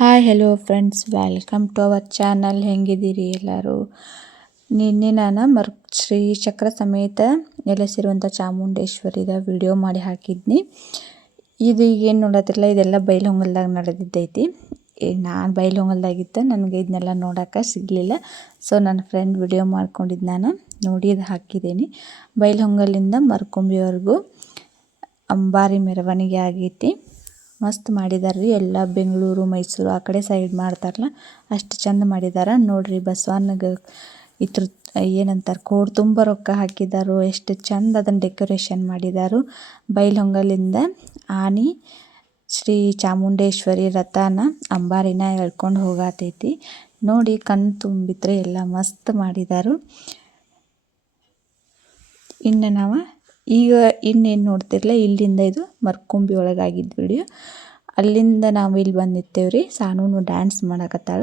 Hi hello friends, welcome to our channel. ಹೆಂಗಿದ್ದೀರಿ ಎಲ್ಲರೂ? ನಿನ್ನೆ ನಾನು ಶ್ರೀ ಚಕ್ರ ಸಮೇತ ನೆಲೆಸಿರುವಂಥ ಚಾಮುಂಡೇಶ್ವರಿದ ವಿಡಿಯೋ ಮಾಡಿ ಹಾಕಿದ್ನಿ. ಇದು ಏನು ನೋಡತ್ತಿರಲ್ಲ, ಇದೆಲ್ಲ ಬೈಲಹೊಂಗಲದಾಗ ನಡೆದಿದ್ದೈತಿ. ನಾನು ಬೈಲಹೊಂಗಲದಾಗಿದ್ದೆ, ನನಗೆ ಇದನ್ನೆಲ್ಲ ನೋಡೋಕೆ ಸಿಗಲಿಲ್ಲ. ಸೊ ನನ್ನ ಫ್ರೆಂಡ್ ವಿಡಿಯೋ ಮಾಡ್ಕೊಂಡಿದ್ದು ನಾನು ನೋಡಿ ಇದು ಹಾಕಿದ್ದೀನಿ. ಬೈಲಹೊಂಗಲಿಂದ ಮರ್ಕುಂಬಿವರೆಗೂ ಅಂಬಾರಿ ಮೆರವಣಿಗೆ ಆಗೈತಿ. ಮಸ್ತ್ ಮಾಡಿದಾರೆ ರೀ. ಎಲ್ಲ ಬೆಂಗಳೂರು ಮೈಸೂರು ಆ ಕಡೆ ಸೈಡ್ ಮಾಡ್ತಾರಲ್ಲ ಅಷ್ಟು ಚಂದ ಮಾಡಿದಾರ ನೋಡ್ರಿ. ಬಸವಣ್ಣಗೆ ಇದ್ರ ಏನಂತಾರೆ, ಕೋಡ್ ತುಂಬ ರೊಕ್ಕ ಹಾಕಿದಾರು. ಎಷ್ಟು ಚಂದ ಅದನ್ನು ಡೆಕೋರೇಷನ್ ಮಾಡಿದಾರು. ಬೈಲಹೊಂಗಲಿಂದ ಆನೆ ಶ್ರೀ ಚಾಮುಂಡೇಶ್ವರಿ ರಥನ ಅಂಬಾರಿನ ಎಳ್ಕೊಂಡು ಹೋಗತೈತಿ ನೋಡಿ. ಕಣ್ಣು ತುಂಬಿದ್ರೆ ಎಲ್ಲ ಮಸ್ತ್ ಮಾಡಿದಾರು. ಇನ್ನು ನಾವು ಈಗ ಇನ್ನೇನು ನೋಡ್ತಿರಲ್ಲ, ಇಲ್ಲಿಂದ ಇದು ಮರ್ಕುಂಬಿ ಒಳಗಾಗಿದ್ದು ವಿಡಿಯೋ. ಅಲ್ಲಿಂದ ನಾವು ಇಲ್ಲಿ ಬಂದು ನಿಂತೇವ್ರಿ. ಸಾನೂನು ಡ್ಯಾನ್ಸ್ ಮಾಡಕತ್ತಾಳ.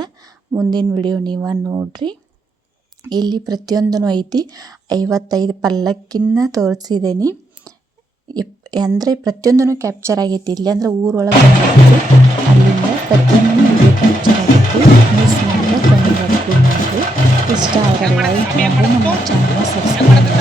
ಮುಂದಿನ ವಿಡಿಯೋ ನೀವು ನೋಡ್ರಿ. ಇಲ್ಲಿ ಪ್ರತಿಯೊಂದೂ ಐತಿ. 55 ಪಲ್ಲಕ್ಕಿನ್ನ ತೋರಿಸಿದ್ದೀನಿ. ಅಂದರೆ ಪ್ರತಿಯೊಂದೂ ಕ್ಯಾಪ್ಚರ್ ಆಗೈತಿ. ಇಲ್ಲಿ ಅಂದರೆ ಊರೊಳಗೆ ಅಲ್ಲಿಂದ ಪ್ರತಿಯೊಂದು ವಿಡಿಯೋ ಕ್ಯಾಪ್ಚರ್ ಆಗೈತಿ. ಮಿಸ್ ಮಾಡಿದ್ರೆ ಕೊಂಡ್ಬರ್ತೀವಿ ನೋಡ್ರಿ. ಇಷ್ಟ ಆದರೆ ಲೈಕ್ ಮಾಡಿ, ನಮ್ಮ ಚಾನಲ್ನ ಸಬ್ಸ್ಕ್ರೈಬ್ ಮಾಡಿ.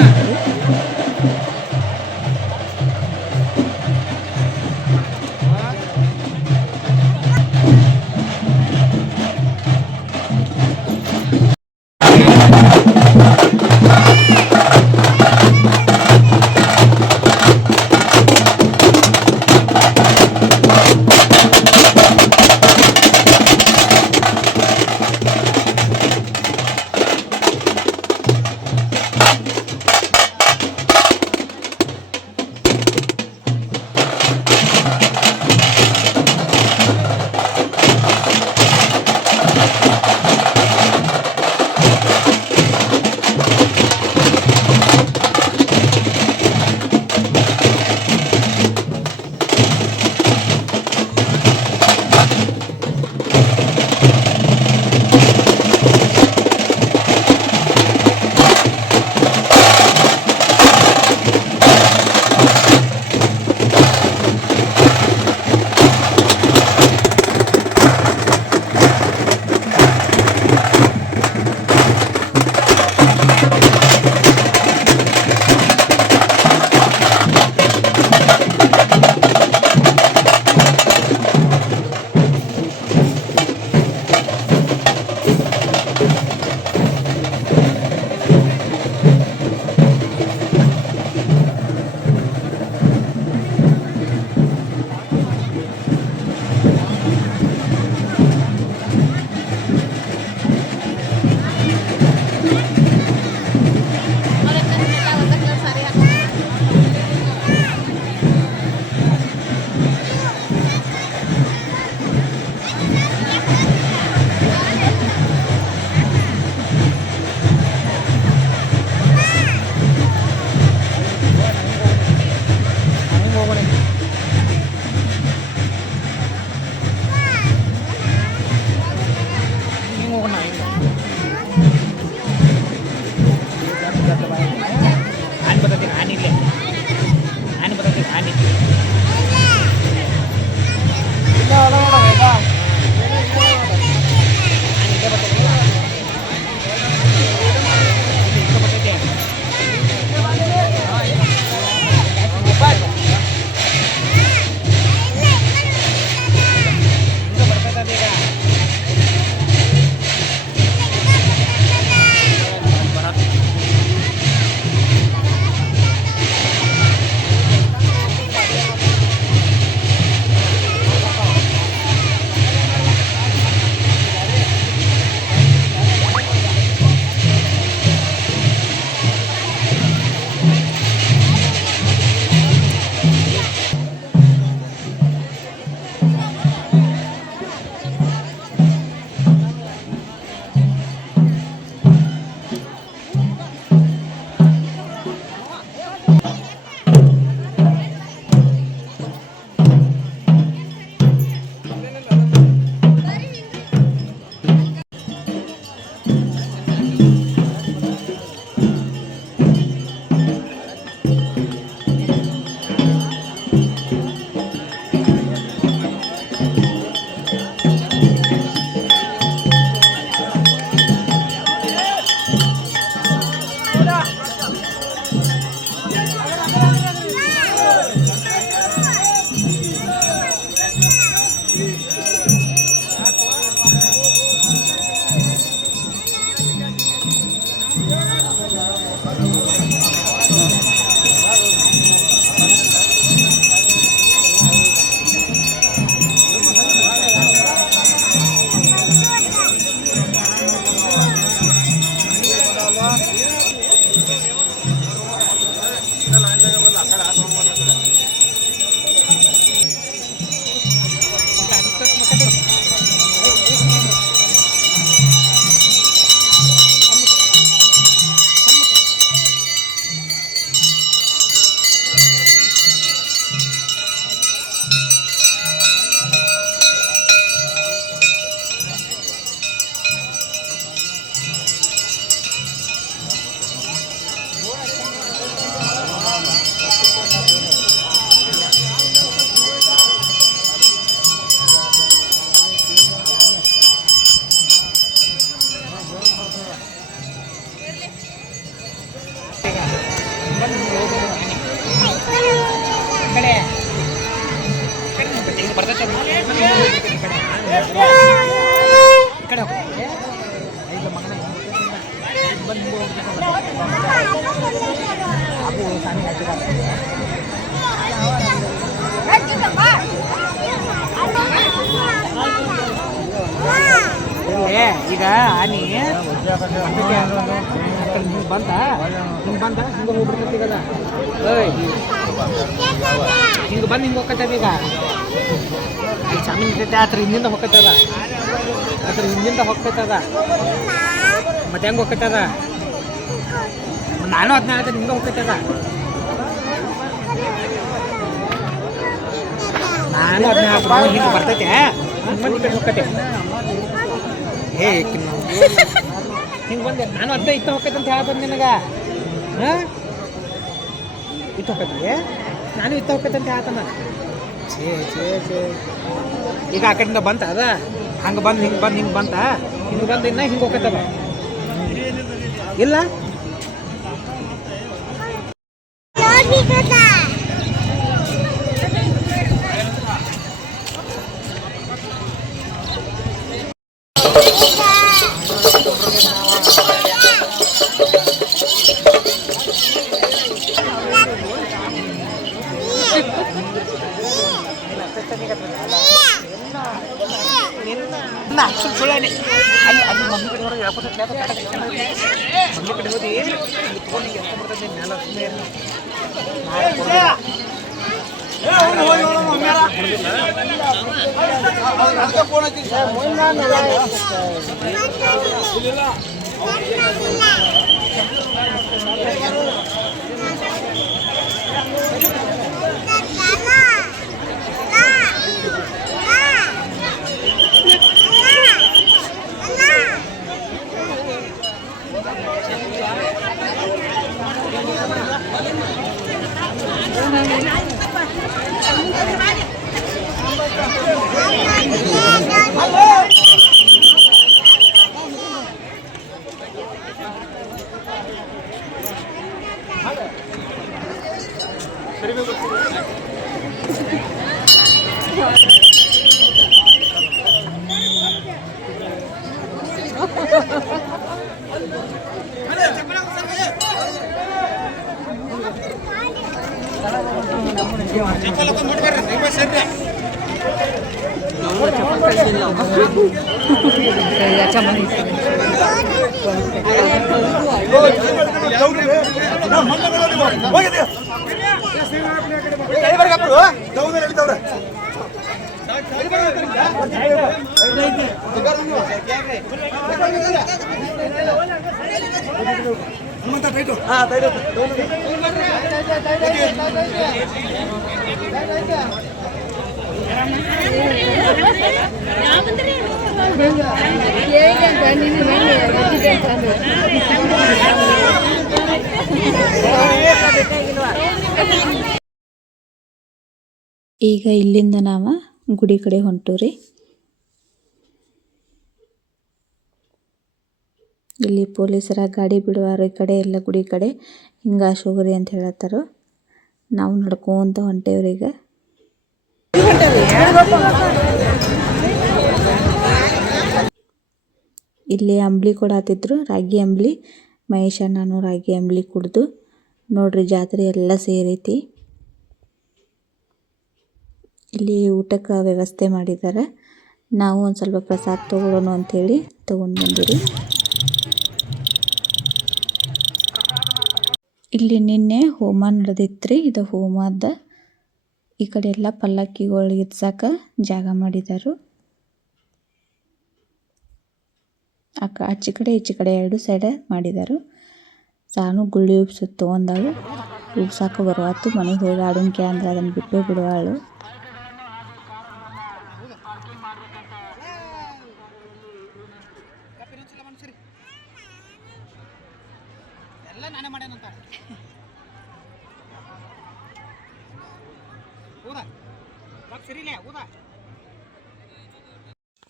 ಈಗ ಆನಿ ಬಂತ ಹಿಂಗೆ ಬಂದ ಹಿಂಗೆ ಹೋಗ್ಬಿಡ್ತೈತಿಗದ ಏಯ್ ಹಿಂಗೆ ಬಂದು ಹಿಂಗೆ ಹೋಗ್ತೈತೆ ಈಗ ಚಾಮಿನ್ ಇರ್ತೈತೆ ಅದ್ರ ಹಿಂದಿಂದ ಹೋಗ್ತೈತದ ಅದ್ರ ಹಿಂದಿಂದ ಹೋಗ್ತೈತದ ಮತ್ತೆ ಹೆಂಗೆ ಹೋಗ್ತೈತದ ನಾನು ಅದನ್ನ ಹೇಳ್ತೇನೆ ಹಿಂಗೆ ಹೋಗ್ತೈತದ ನಾನು ಅದನ್ನ ಹೇಳ್ತೀನಿ ಹಿಂಗೆ ಬರ್ತೈತೆ ಹಿಂಗೆ ಬಂದು ಹೋಗ್ತೈತೆ ಏ ಹಿಂಗೆ ಬಂದೆ ನಾನು ಅದ ಇತ್ತ ಹೋಗ್ತೈತೆ ಅಂತ ಹೇಳ್ತೇನೆ ನಿನಗೆ ಹಾಂ ಇತ್ತ ಹೋಗ್ತೈತಿ ನಾನು ಇತ್ತ ಹೋಗ್ತೈತೆ ಅಂತ ಹೇಳ್ತಾನ ಛೇ ಛೇ ಛೇ ಈಗ ಆ ಕಡೆಯಿಂದ ಬಂತ ಅದ ಹಂಗೆ ಬಂದು ಹಿಂಗೆ ಬಂತ ಹಿಂಗೆ ಬಂದು ಇನ್ನ ಹಿಂಗೆ ಹೋಗ್ತೈತದ ಇಲ್ಲ ಸುಳ್ಳಿ ಅಲ್ಲಿ ಅಲ್ಲಿ ಮಮ್ಮಿ ಕಡೆ ಹೊರಗೆ ಮಮ್ಮಿ ಕಡೆ ಹೋದಿ ತಗೊಂಡು ಎಷ್ಟು ಬರ್ತದೆ ಈಗ ಇಲ್ಲಿಂದ ನಾವು ಗುಡಿ ಕಡೆ ಹೊಂಟೂರಿ. ಇಲ್ಲಿ ಪೊಲೀಸರ ಗಾಡಿ ಬಿಡುವಾರ ಈ ಕಡೆ ಎಲ್ಲ ಗುಡಿ ಕಡೆ ಹಿಂಗೆ ಹೋಗ್ರಿ ಅಂತ ಹೇಳತ್ತಾರ. ನಾವು ನಡ್ಕೊಂತ ಹೊಂಟೇವ್ರಿ. ಈಗ ಇಲ್ಲಿ ಅಂಬ್ಲಿ ಕೊಡಾತಿದ್ರು, ರಾಗಿ ಅಂಬ್ಲಿ. ಮಹೇಶ ನಾನು ರಾಗಿ ಅಂಬ್ಲಿ ಕುಡ್ದು ನೋಡ್ರಿ ಜಾತ್ರೆ ಎಲ್ಲ ಸೇರೈತಿ. ಇಲ್ಲಿ ಊಟಕ್ಕೆ ವ್ಯವಸ್ಥೆ ಮಾಡಿದ್ದಾರೆ. ನಾವು ಒಂದು ಸ್ವಲ್ಪ ಪ್ರಸಾದ ತೊಗೊಳ್ಳೋಣ ಅಂಥೇಳಿ ತೊಗೊಂಡು ಬಂದಿರಿ. ಇಲ್ಲಿ ನಿನ್ನೆ ಹೋಮ ನಡೆದಿತ್ರಿ. ಇದು ಹೋಮದ ಈ ಕಡೆ ಎಲ್ಲ ಪಲ್ಲಕ್ಕಿಗಳು ಇರ್ಸಕ ಜಾಗ ಮಾಡಿದರು. ಆಚೆ ಕಡೆ ಈಚೆ ಕಡೆ ಎರಡು ಸೈಡ್ ಮಾಡಿದರು. ಸಾನು ಗುಳ್ಳಿ ಉಬ್ಸು ತೊಗೊಂಡಾಳು. ಉಬ್ಸಾಕ ಬರುವಾತು ಮನೆಗೆ ಹೋಗಿ ಆಡುಂಕೆ ಅಂದ್ರೆ ಅದನ್ನು ಬಿಟ್ಟು ಬಿಡುವಾಳು.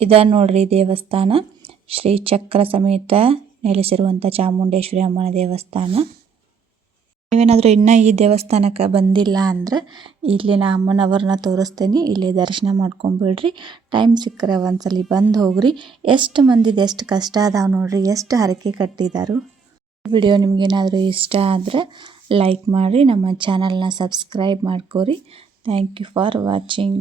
ಇದ ನೋಡ್ರಿ ದೇವಸ್ಥಾನ, ಶ್ರೀ ಚಕ್ರ ಸಮೇತ ನೆಲೆಸಿರುವಂಥ ಚಾಮುಂಡೇಶ್ವರಿ ಅಮ್ಮನ ದೇವಸ್ಥಾನ. ನೀವೇನಾದರೂ ಇನ್ನೂ ಈ ದೇವಸ್ಥಾನಕ್ಕೆ ಬಂದಿಲ್ಲ ಅಂದ್ರೆ ಇಲ್ಲಿನ ಅಮ್ಮನವ್ರನ್ನ ತೋರಿಸ್ತೀನಿ, ಇಲ್ಲಿ ದರ್ಶನ ಮಾಡ್ಕೊಂಬಿಡ್ರಿ. ಟೈಮ್ ಸಿಕ್ಕರೆ ಒಂದ್ಸಲಿ ಬಂದು ಹೋಗ್ರಿ. ಎಷ್ಟು ಮಂದಿದು ಎಷ್ಟು ಕಷ್ಟ ಅದಾವೆ ನೋಡ್ರಿ, ಎಷ್ಟು ಹರಕೆ ಕಟ್ಟಿದಾರು. ವಿಡಿಯೋ ನಿಮ್ಗೇನಾದರೂ ಇಷ್ಟ ಆದರೆ ಲೈಕ್ ಮಾಡಿ, ನಮ್ಮ ಚಾನಲ್ನ ಸಬ್ಸ್ಕ್ರೈಬ್ ಮಾಡ್ಕೋರಿ. Thank you for watching.